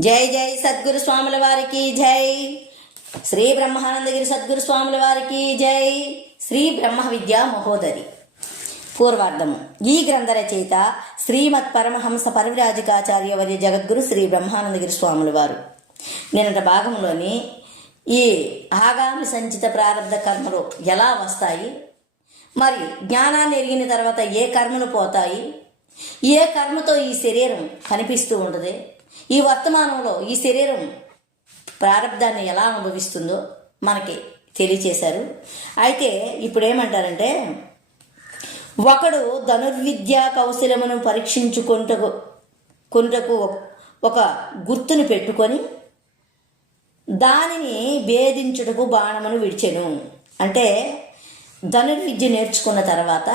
జై జై సద్గురు స్వాముల వారికి జై. శ్రీ బ్రహ్మానందగిరి సద్గురు స్వాముల వారికి జై. శ్రీ బ్రహ్మ విద్యా మహోదరి. పూర్వార్ధము. ఈ గ్రంథ రచయిత శ్రీమత్ పరమహంస పరివిరాజికాచార్య వర్య జగద్గురు శ్రీ బ్రహ్మానందగిరి స్వాముల వారు. నిన్నటి భాగంలోని ఈ ఆగామి సంచిత ప్రారంభ కర్మలు ఎలా వస్తాయి? మరి జ్ఞానాన్ని ఎరిగిన తర్వాత ఏ కర్మలు పోతాయి? ఏ కర్మతో ఈ శరీరం కనిపిస్తూ ఉంటుంది? ఈ వర్తమానంలో ఈ శరీరం ప్రారంధాన్ని ఎలా అనుభవిస్తుందో మనకి తెలియచేశారు. అయితే ఇప్పుడు ఏమంటారంటే ఒకడు ధనుర్విద్యా కౌశలమును పరీక్షించుకుంటకు కొంటకు ఒక గుర్తును పెట్టుకొని దానిని భేదించుటకు బాణమును విడిచెను. అంటే ధనుర్విద్య నేర్చుకున్న తర్వాత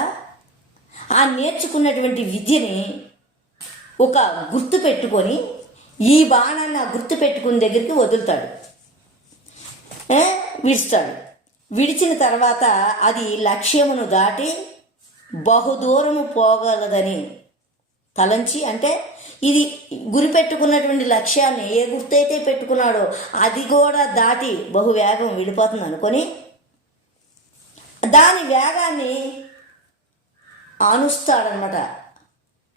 ఆ నేర్చుకున్నటువంటి విద్యని ఒక గుర్తు పెట్టుకొని ఈ బాణాన్ని ఆ గుర్తు పెట్టుకున్న దగ్గరికి వదులుతాడు. విడుస్తాడు. విడిచిన తర్వాత అది లక్ష్యమును దాటి బహుదూరము పోగలదని తలంచి అంటే ఇది గురి పెట్టుకున్నటువంటి లక్ష్యాన్ని ఏ గుర్తైతే పెట్టుకున్నాడో అది కూడా దాటి బహు వేగం విడిపోతుంది అనుకొని దాని వేగాన్ని ఆనుస్తాడనమాట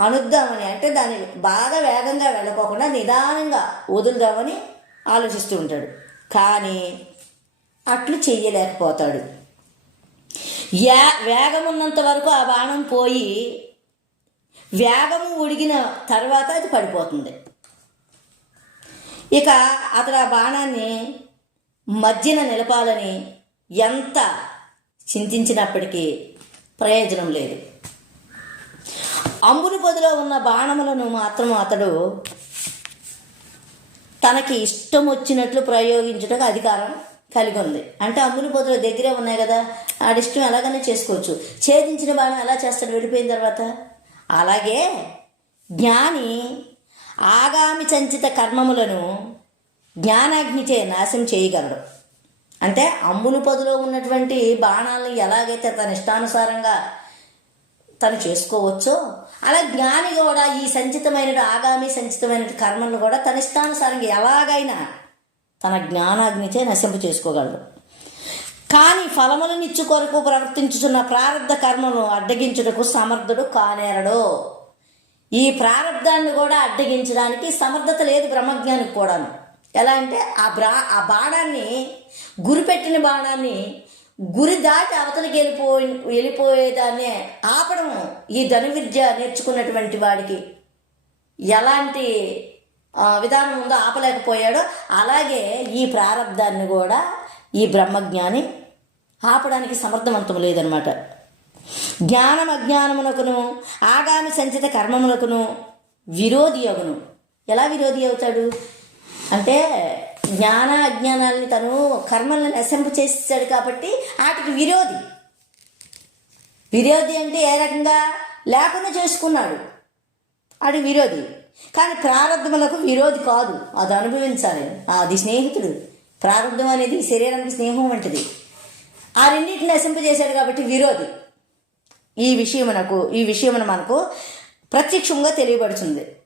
అనుద్దామని అంటే దాన్ని బాగా వేగంగా వెళ్ళకోకుండా నిదానంగా వదులుదామని ఆలోచిస్తూ ఉంటాడు. కానీ అట్లు చెయ్యలేకపోతాడు. యా వేగమున్నంత వరకు ఆ బాణం పోయి వేగము ఉడిగిన తర్వాత అది పడిపోతుంది. ఇక అతడు ఆ బాణాన్ని మధ్యన నిలపాలని ఎంత చింతించినప్పటికీ ప్రయోజనం లేదు. అంబుని పొదిలో ఉన్న బాణములను మాత్రం అతడు తనకి ఇష్టం వచ్చినట్లు ప్రయోగించడానికి అధికారం కలిగి ఉంది అంటే అమ్ముని పొదుల దగ్గరే ఉన్నాయి కదా ఆడిష్టం ఎలాగైనా చేసుకోవచ్చు. ఛేదించిన బాణం ఎలా చేస్తాడు? వెళ్ళిపోయిన తర్వాత? అలాగే జ్ఞాని ఆగామి సంచిత కర్మములను జ్ఞానాగ్నిచే నాశనం చేయగలడు. అంటే అమ్ముని పొదులో ఉన్నటువంటి బాణాలను ఎలాగైతే తన ఇష్టానుసారంగా తను చేసుకోవచ్చో? అలా జ్ఞాని కూడా ఈ సంచితమైన ఆగామి సంచితమైన కర్మను కూడా తన ఇష్టానుసారంగా ఎలాగైనా తన జ్ఞానాగ్నిచే నశింపు చేసుకోగలడు. కానీ ఫలములనిచ్చు కొరకు ప్రవర్తించుతున్న ప్రారంధ కర్మను అడ్డగించుటకు సమర్థుడు కానేరడు. ఈ ప్రారంధాన్ని కూడా అడ్డగించడానికి సమర్థత లేదు బ్రహ్మజ్ఞానికి కూడాను. ఎలా అంటే ఆ బ్రా ఆ బాణాన్ని గురిపెట్టిన బాణాన్ని గురి దాటి అవతలికి వెళ్ళిపో వెళ్ళిపోయేదాన్నే ఆపడం ఈ ధనువిద్య నేర్చుకున్నటువంటి వాడికి. ఎలాంటి విధానం ఉందో ఆపలేకపోయాడో అలాగే ఈ ప్రారంధాన్ని కూడా ఈ బ్రహ్మజ్ఞాని ఆపడానికి సమర్థవంతం లేదనమాట జ్ఞానం అజ్ఞానమునకును ఆగామి సంచిత కర్మములకును విరోధి అగును. ఎలా విరోధి అవుతాడు? అంటే జ్ఞాన అజ్ఞానాలని తను కర్మలను అసెంపు చేస్తాడు కాబట్టి వాటికి విరోధి. విరోధి అంటే ఏ రకంగా? లేకుండా చేసుకున్నాడు. అది విరోధి. కానీ ప్రారంధములకు విరోధి కాదు. అది అనుభవించాలి. అది స్నేహితుడు. ప్రారంభం అనేది శరీరానికి స్నేహం వంటిది. ఆ రెండింటిని నశింపజేశాడు కాబట్టి విరోధి. ఈ విషయమునకు ఈ విషయమున మనకు ప్రత్యక్షంగా తెలియబడుతుంది.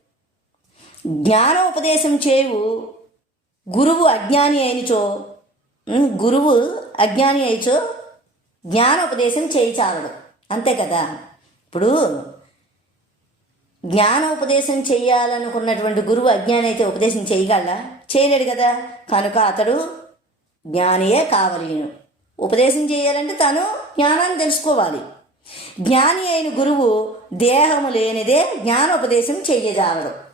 జ్ఞాన ఉపదేశం చేయు గురువు అజ్ఞాని అయినచో గురువు అజ్ఞాని అయిచో జ్ఞానోపదేశం చేయిచాలడు. అంతే కదా? ఇప్పుడు జ్ఞానోపదేశం చేయాలనుకున్నటువంటి గురువు అజ్ఞాని అయితే ఉపదేశం చేయగలడా? చేయలేడు కదా. కనుక అతడు జ్ఞానియే కావలేను ఉపదేశం చేయాలంటే తను జ్ఞానాన్ని తెలుసుకోవాలి. జ్ఞాని అయిన గురువు దేహము లేనిదే జ్ఞానోపదేశం చెయ్యజాలడు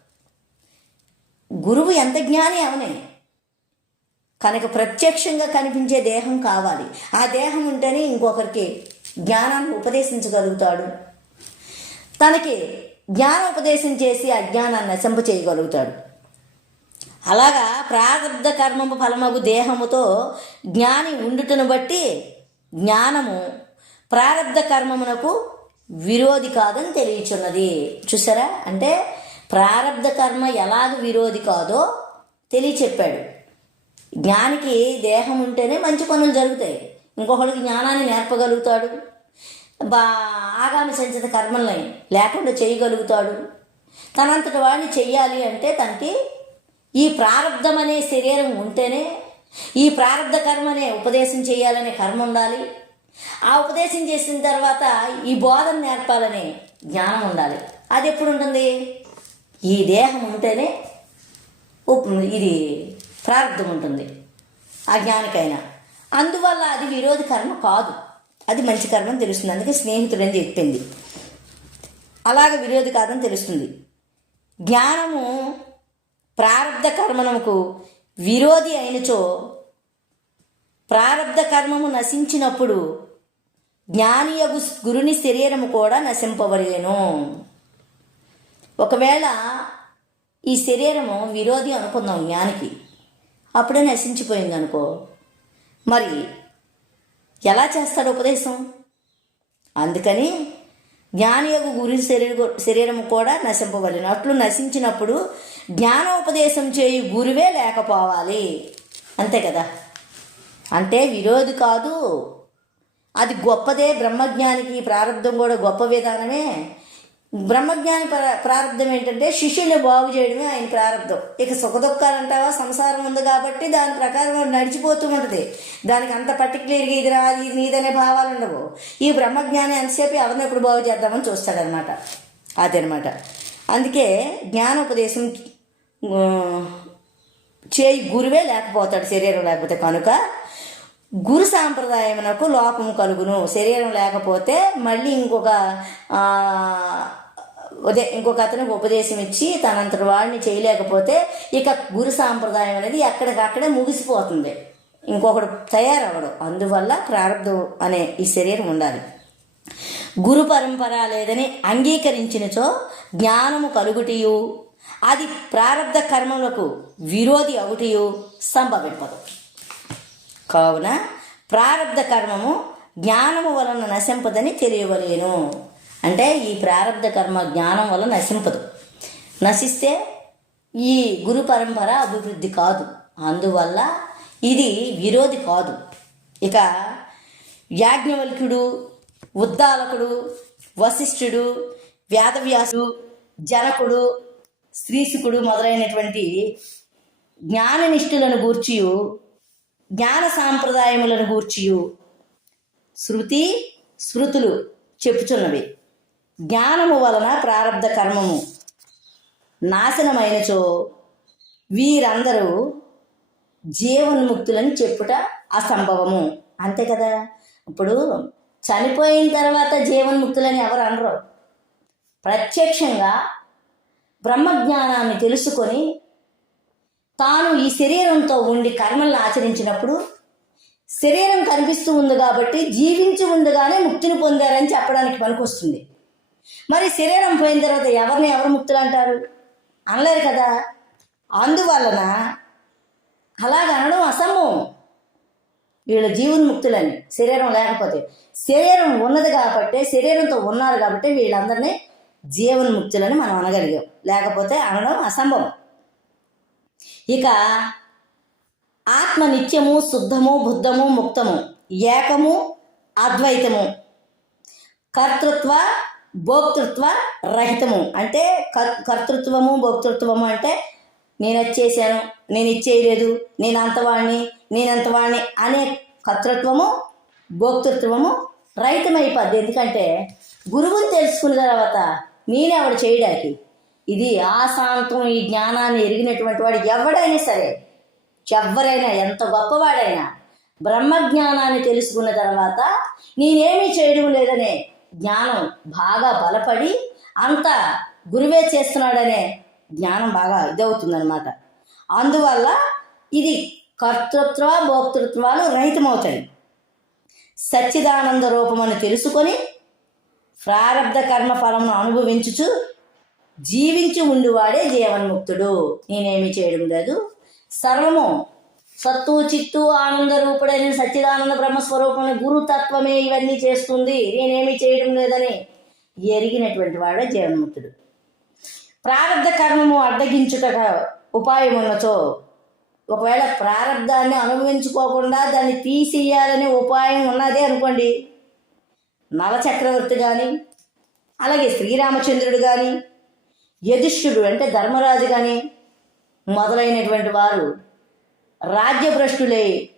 గురువు ఎంత జ్ఞాని అవనే? కనుక ప్రత్యక్షంగా కనిపించే దేహం కావాలి. ఆ దేహం ఉంటేనే ఇంకొకరికి జ్ఞానాన్ని ఉపదేశించగలుగుతాడు. తనకి జ్ఞానోపదేశం చేసి అజ్ఞానాన్ని నశింప చేయగలుగుతాడు. అలాగా ప్రారంధ కర్మము ఫలమగు దేహముతో జ్ఞాని ఉండుటను బట్టి జ్ఞానము ప్రారంధ కర్మమునకు విరోధి కాదని తెలియచున్నది. చూసారా? అంటే ప్రారంధ కర్మ ఎలాగ విరోధి కాదో తెలియచెప్పాడు. జ్ఞానికి దేహం ఉంటేనే మంచి పనులు జరుగుతాయి. ఇంకొకరికి జ్ఞానాన్ని నేర్పగలుగుతాడు. బా ఆగామి సంచిత కర్మల్ని లేకుండా చేయగలుగుతాడు. తనంతట వాడిని చెయ్యాలి అంటే తనకి ఈ ప్రారంధం అనే శరీరం ఉంటేనే ఈ ప్రారంధ కర్మ అనే ఉపదేశం చేయాలనే కర్మ ఉండాలి. ఆ ఉపదేశం చేసిన తర్వాత ఈ బోధన నేర్పాలనే జ్ఞానం ఉండాలి. అది ఎప్పుడు ఉంటుంది? ఈ దేహం ఉంటేనే ఉప్- ఇది ప్రారంధం ఉంటుంది ఆ అందువల్ల అది విరోధ కర్మ కాదు. అది మంచి కర్మ అని తెలుస్తుంది. అందుకే స్నేహితుడని చెప్పింది. అలాగ విరోధి కాదని తెలుస్తుంది. జ్ఞానము ప్రారంధ కర్మనముకు విరోధి అయినచో ప్రారంధ కర్మము నశించినప్పుడు జ్ఞానియగు గురుని శరీరము కూడా నశింపవలేను. ఒకవేళ ఈ శరీరము విరోధి అనుకుందాం జ్ఞానికి. అప్పుడే నశించిపోయింది అనుకో మరి ఎలా చేస్తాడు ఉపదేశం? అందుకని జ్ఞాని గురి శరీర శరీరము కూడా నశింపవలను అట్లు నశించినప్పుడు జ్ఞానోపదేశం చేయు గురువే లేకపోవాలి. అంతే కదా? అంటే విరోధి కాదు. అది గొప్పదే బ్రహ్మజ్ఞానికి ప్రారంధం కూడా గొప్ప విధానమే. బ్రహ్మజ్ఞాని ప్ర ప్రారంధం ఏంటంటే శిష్యుని బాగు చేయడమే ఆయన ప్రారంధం ఇక సుఖదుఖాలంటావా? సంసారం ఉంది కాబట్టి దాని ప్రకారం నడిచిపోతూ ఉంటుంది. దానికి అంత పర్టికులర్గా ఇది రా ఇది నీదనే భావాలు ఉండవు. ఈ బ్రహ్మజ్ఞాని ఎంతసేపు ఎవరిని ఎప్పుడు బాగు చేద్దామని చూస్తాడనమాట అదనమాట. అందుకే జ్ఞానోపదేశం చేయి గురువే లేకపోతాడు శరీరం లేకపోతే కనుక గురు సాంప్రదాయమునకు లోపము కలుగును. శరీరం లేకపోతే మళ్ళీ ఇంకొక ఆ, అదే ఇంకొక అతనికి ఉపదేశం ఇచ్చి తనంతటి వాడిని చేయలేకపోతే ఇక గురు సాంప్రదాయం అనేది ఎక్కడికక్కడే ముగిసిపోతుంది. ఇంకొకడు తయారవ్వడు. అందువల్ల ప్రారంభం అనే ఈ శరీరం ఉండాలి. గురు పరంపర లేదని అంగీకరించినచో జ్ఞానము కలుగుటియు. అది ప్రారంధ కర్మలకు విరోధి అవుటియు సంభవింపదు. కావున ప్రారంధ కర్మము జ్ఞానము వలన నశింపదని తెలియవలేను. అంటే ఈ ప్రారంధ కర్మ జ్ఞానం వలన నశింపదు. నశిస్తే ఈ గురు పరంపర అభివృద్ధి కాదు. అందువల్ల ఇది విరోధి కాదు. ఇక యాజ్ఞవల్క్యుడు ఉద్దాలకుడు వశిష్ఠుడు వేదవ్యాసుడు జనకుడు శ్రీసుకుడు మొదలైనటువంటి జ్ఞాననిష్ఠులను గూర్చి జ్ఞాన సాంప్రదాయములను గూర్చియు శృతి శృతులు చెప్పుచున్నవి. జ్ఞానము వలన ప్రారంధ కర్మము నాశనమైనచో వీరందరూ జీవన్ముక్తులని చెప్పుట అసంభవము. అంతే కదా? ఇప్పుడు చనిపోయిన తర్వాత జీవన్ముక్తులని ఎవరు అనరు. ప్రత్యక్షంగా బ్రహ్మజ్ఞానాన్ని తెలుసుకొని తాను ఈ శరీరంతో ఉండి కర్మలను ఆచరించినప్పుడు శరీరం కనిపిస్తూ ఉంది కాబట్టి జీవించి ఉండగానే ముక్తిని పొందారని చెప్పడానికి పనికొస్తుంది. మరి శరీరం పోయిన తర్వాత ఎవరిని ఎవరు ముక్తులు అంటారు? అనలేరు కదా. అందువలన అలాగ అనడం అసంభవం. వీళ్ళు జీవన్ముక్తులని శరీరం లేకపోతే. శరీరం ఉన్నది కాబట్టి శరీరంతో ఉన్నారు కాబట్టి వీళ్ళందరినీ జీవన్ముక్తులని మనం అనగలిగాం. లేకపోతే అనడం అసంభవం. ఇక ఆత్మ నిత్యము శుద్ధము బుద్ధము ముక్తము ఏకము అద్వైతము కర్తృత్వ భోక్తృత్వ రహితము. అంటే కర్తృత్వము భోక్తృత్వము అంటే నేను వచ్చేసాను నేను ఇచ్చేయలేదు నేను అంతవాణ్ణి నేను అంతవాణ్ణి అనే కర్తృత్వము భోక్తృత్వము రహితమైపోద్ది. ఎందుకంటే గురువుని తెలుసుకున్న తర్వాత నేనెవడు చేయడానికి? ఇది ఆశాంతం ఈ జ్ఞానాన్ని ఎరిగినటువంటి వాడు ఎవడైనా సరే ఎవరైనా ఎంత గొప్పవాడైనా బ్రహ్మజ్ఞానాన్ని తెలుసుకున్న తర్వాత నేనేమీ చేయడం లేదనే జ్ఞానం బాగా బలపడి అంత గురువే చేస్తున్నాడనే జ్ఞానం బాగా ఇదవుతుందనమాట అందువల్ల ఇది కర్తృత్వ భోక్తృత్వాలు రహితమవుతాయి. సచ్చిదానంద రూపమని తెలుసుకొని ప్రారంధ కర్మ ఫలమును అనుభవించుచు జీవించి ఉండువాడే జీవన్ముక్తుడు. నేనేమి చేయడం లేదు. సర్వము సత్తు చిత్తు ఆనంద రూపుడైన సచ్చిదానంద బ్రహ్మస్వరూపమైన గురుతత్వమే ఇవన్నీ చేస్తుంది. నేనేమి చేయడం లేదని ఎరిగినటువంటి వాడే జీవన్ముక్తుడు. ప్రారంధ కర్మము అడ్డగించుటక ఉపాయం ఉన్నచో ఒకవేళ ప్రారంధాన్ని అనుభవించుకోకుండా దాన్ని తీసేయాలనే ఉపాయం ఉన్నదే అనుకోండి. నవచక్రవర్తి కానీ అలాగే శ్రీరామచంద్రుడు కానీ యధిష్ఠుడు అంటే ధర్మరాజు కానీ మొదలైనటువంటి వారు రాజ్యభ్రష్టులై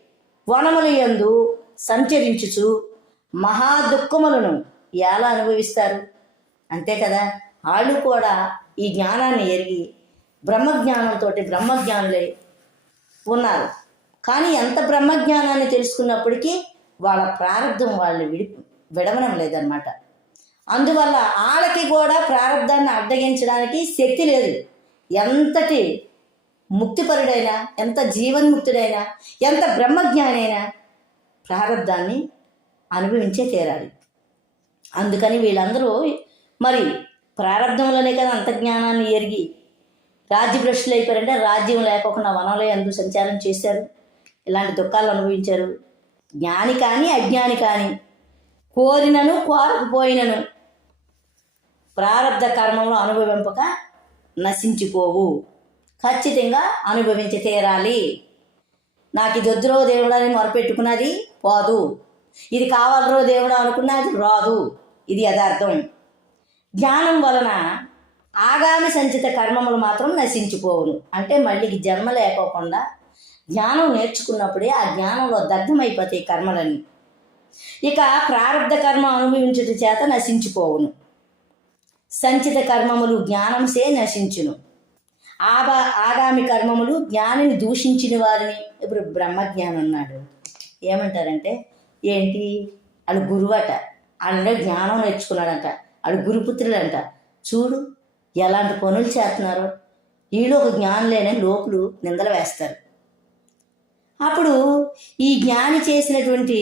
వనములు యందు సంచరించుచు మహా దుఃఖములను ఎలా అనుభవిస్తారు? అంతే కదా? వాళ్ళు కూడా ఈ జ్ఞానాన్ని ఎరిగి బ్రహ్మజ్ఞానంతో బ్రహ్మజ్ఞానులై ఉన్నారు. కానీ ఎంత బ్రహ్మజ్ఞానాన్ని తెలుసుకున్నప్పటికీ వాళ్ళ ప్రారంధం వాళ్ళు విడి విడవడం లేదనమాట అందువల్ల వాళ్ళకి కూడా ప్రారంధాన్ని అడ్డగించడానికి శక్తి లేదు. ఎంతటి ముక్తిపరుడైనా ఎంత జీవన్ముక్తుడైనా ఎంత బ్రహ్మజ్ఞానైనా ప్రారంధాన్ని అనుభవించే తీరాలి. అందుకని వీళ్ళందరూ మరి ప్రారంధంలోనే కదా అంత జ్ఞానాన్ని ఎరిగి రాజ్యభ్రష్టులు అయిపోయారంటే రాజ్యం లేకోకుండా వనంలో ఎందు సంచారం చేశారు? ఇలాంటి దుఃఖాలు అనుభవించారు. జ్ఞాని కానీ అజ్ఞాని కానీ కోరినను కోరకపోయినను ప్రారంధ కర్మంలో అనుభవింపక నశించిపోవు. ఖచ్చితంగా అనుభవించి తీరాలి. నాకు ఇది వద్దురో దేవుడు అని మొరపెట్టుకున్నది పోదు. ఇది కావాలరో దేవుడు అనుకున్నది రాదు. ఇది యథార్థం. జ్ఞానం వలన ఆగామి సంచిత కర్మములు మాత్రం నశించిపోవును. అంటే మళ్ళీ జన్మ లేకోకుండా జ్ఞానం నేర్చుకున్నప్పుడే ఆ జ్ఞానంలో దగ్ధమైపోతాయి కర్మలని ఇక ప్రారంధ కర్మ అనుభవించుట చేత నశించిపోవును. సంచిత కర్మములు జ్ఞానంసే నశించును. ఆబా ఆగామి కర్మములు జ్ఞానిని దూషించిన వారిని ఇప్పుడు బ్రహ్మజ్ఞానం అన్నాడు ఏమంటారంటే ఏంటి? వాళ్ళు గురువట. వాళ్ళ జ్ఞానం నేర్చుకున్నాడంట. వాళ్ళు గురుపుత్రులంట చూడు ఎలాంటి పనులు చేస్తున్నారు. వీళ్ళు ఒక జ్ఞానం లేని లోకులు నిందలు వేస్తారు. అప్పుడు ఈ జ్ఞాని చేసినటువంటి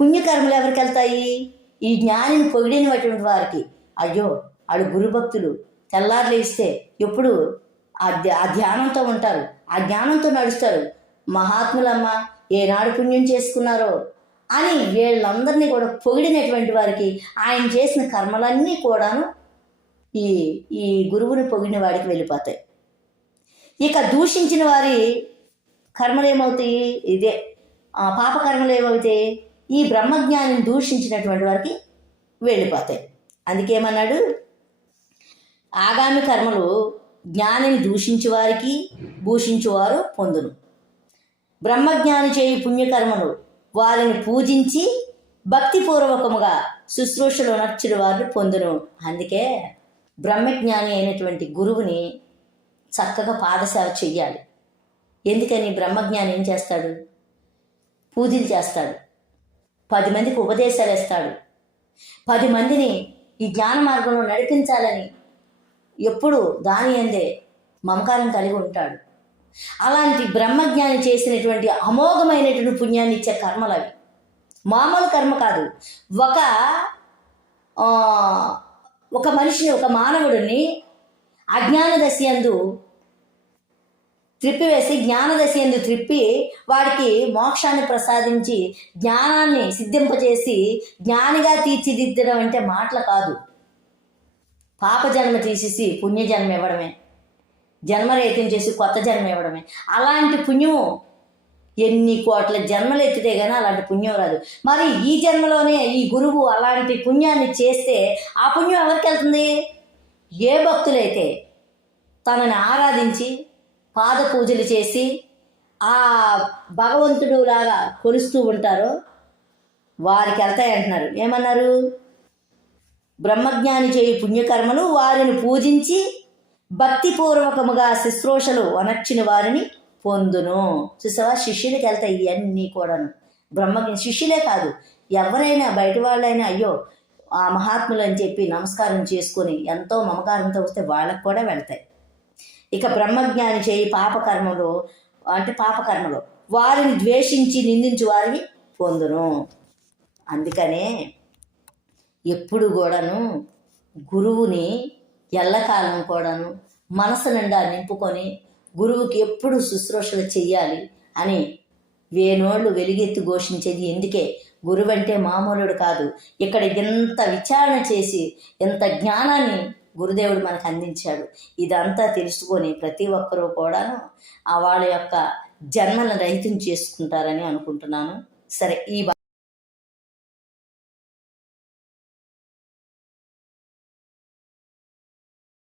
పుణ్యకర్మలు ఎవరికి వెళ్తాయి? ఈ జ్ఞానిని పొగిడినటువంటి వారికి. అయ్యో వాళ్ళు గురుభక్తులు. తెల్లారులు ఇస్తే ఎప్పుడు ఆ ధ్యానంతో ఉంటారు. ఆ జ్ఞానంతో నడుస్తారు. మహాత్ములమ్మ ఏనాడు పుణ్యం చేసుకున్నారో అని వీళ్ళందరినీ కూడా పొగిడినటువంటి వారికి ఆయన చేసిన కర్మలన్నీ కూడాను ఈ ఈ గురువుని పొగిడిన వాడికి వెళ్ళిపోతాయి. ఇక దూషించిన వారి కర్మలు ఏమవుతాయి ఇదే పాప కర్మలు ఏమవుతాయి ఈ బ్రహ్మజ్ఞానిని దూషించినటువంటి వారికి వెళ్ళిపోతాయి. అందుకేమన్నాడు? ఆగామి కర్మలు జ్ఞానిని దూషించి వారికి భూషించువారు పొందును. బ్రహ్మజ్ఞాని చేయి పుణ్యకర్మలు వారిని పూజించి భక్తిపూర్వకముగా శుశ్రూషలు నర్చిన వారిని పొందును. అందుకే బ్రహ్మజ్ఞాని అయినటువంటి గురువుని చక్కగా పాదసేవ చెయ్యాలి. ఎందుకని? బ్రహ్మజ్ఞాని ఏం చేస్తాడు? పూజలు చేస్తాడు. పది మందికి ఉపదేశాలు ఇస్తాడు. పది మందిని ఈ జ్ఞాన మార్గంలో నడిపించాలని ఎప్పుడు దాని ఎందే మమకారం కలిగి ఉంటాడు. అలాంటి బ్రహ్మజ్ఞాని చేసినటువంటి అమోఘమైనటువంటి పుణ్యాన్ని ఇచ్చే కర్మలు అవి. మామూలు కర్మ కాదు. ఒక ఒక మనిషిని ఒక మానవుడిని అజ్ఞాన దశ యందు త్రిప్పివేసి జ్ఞానదశ ఎందు త్రిప్పి వాడికి మోక్షాన్ని ప్రసాదించి జ్ఞానాన్ని సిద్ధింపజేసి జ్ఞానిగా తీర్చిదిద్దడం అంటే మాటలు కాదు. పాప జన్మ తీసేసి పుణ్యజన్మ ఇవ్వడమే. జన్మరేతం చేసి కొత్త జన్మ ఇవ్వడమే. అలాంటి పుణ్యము ఎన్ని కోట్ల జన్మలు ఎత్తితే కానీ అలాంటి పుణ్యం రాదు. మరి ఈ జన్మలోనే ఈ గురువు అలాంటి పుణ్యాన్ని చేస్తే ఆ పుణ్యం ఎవరికి వెళ్తుంది? ఏ భక్తులైతే తనని ఆరాధించి పాద పూజలు చేసి ఆ భగవంతుడు లాగా కొలుస్తూ ఉంటారో వారికి వెళ్తాయి అంటున్నారు. ఏమన్నారు? బ్రహ్మజ్ఞాని చేయి పుణ్యకర్మలు వారిని పూజించి భక్తిపూర్వకముగా శుశ్రూషలు అనర్చిన వారిని పొందును. చూసావా? శిష్యులకి వెళ్తాయి ఇవన్నీ కూడాను. బ్రహ్మజ్ఞ శిష్యులే కాదు ఎవరైనా బయట వాళ్ళైనా అయ్యో ఆ మహాత్ములు అని చెప్పి నమస్కారం చేసుకొని ఎంతో మమకారంతో వస్తే వాళ్ళకు కూడా వెళ్తాయి. ఇక బ్రహ్మజ్ఞాని చేయి పాపకర్మలు అంటే పాపకర్మలు. వారిని ద్వేషించి నిందించు వారిని పొందును. అందుకనే ఎప్పుడు కూడాను గురువుని ఎల్లకాలం కూడాను మనసు నిండా నింపుకొని గురువుకి ఎప్పుడు శుశ్రూషలు చెయ్యాలి అని వేనోళ్ళు వెలుగెత్తి ఘోషించేది ఎందుకే? గురువంటే మామూలుడు కాదు. ఇక్కడ ఎంత విచారణ చేసి ఎంత జ్ఞానాన్ని గురుదేవుడు మనకు అందించాడు. ఇదంతా తెలుసుకొని ప్రతి ఒక్కరూ కూడాను వాళ్ళ యొక్క జన్మను రహితం చేసుకుంటారని అనుకుంటున్నాను. సరే ఈ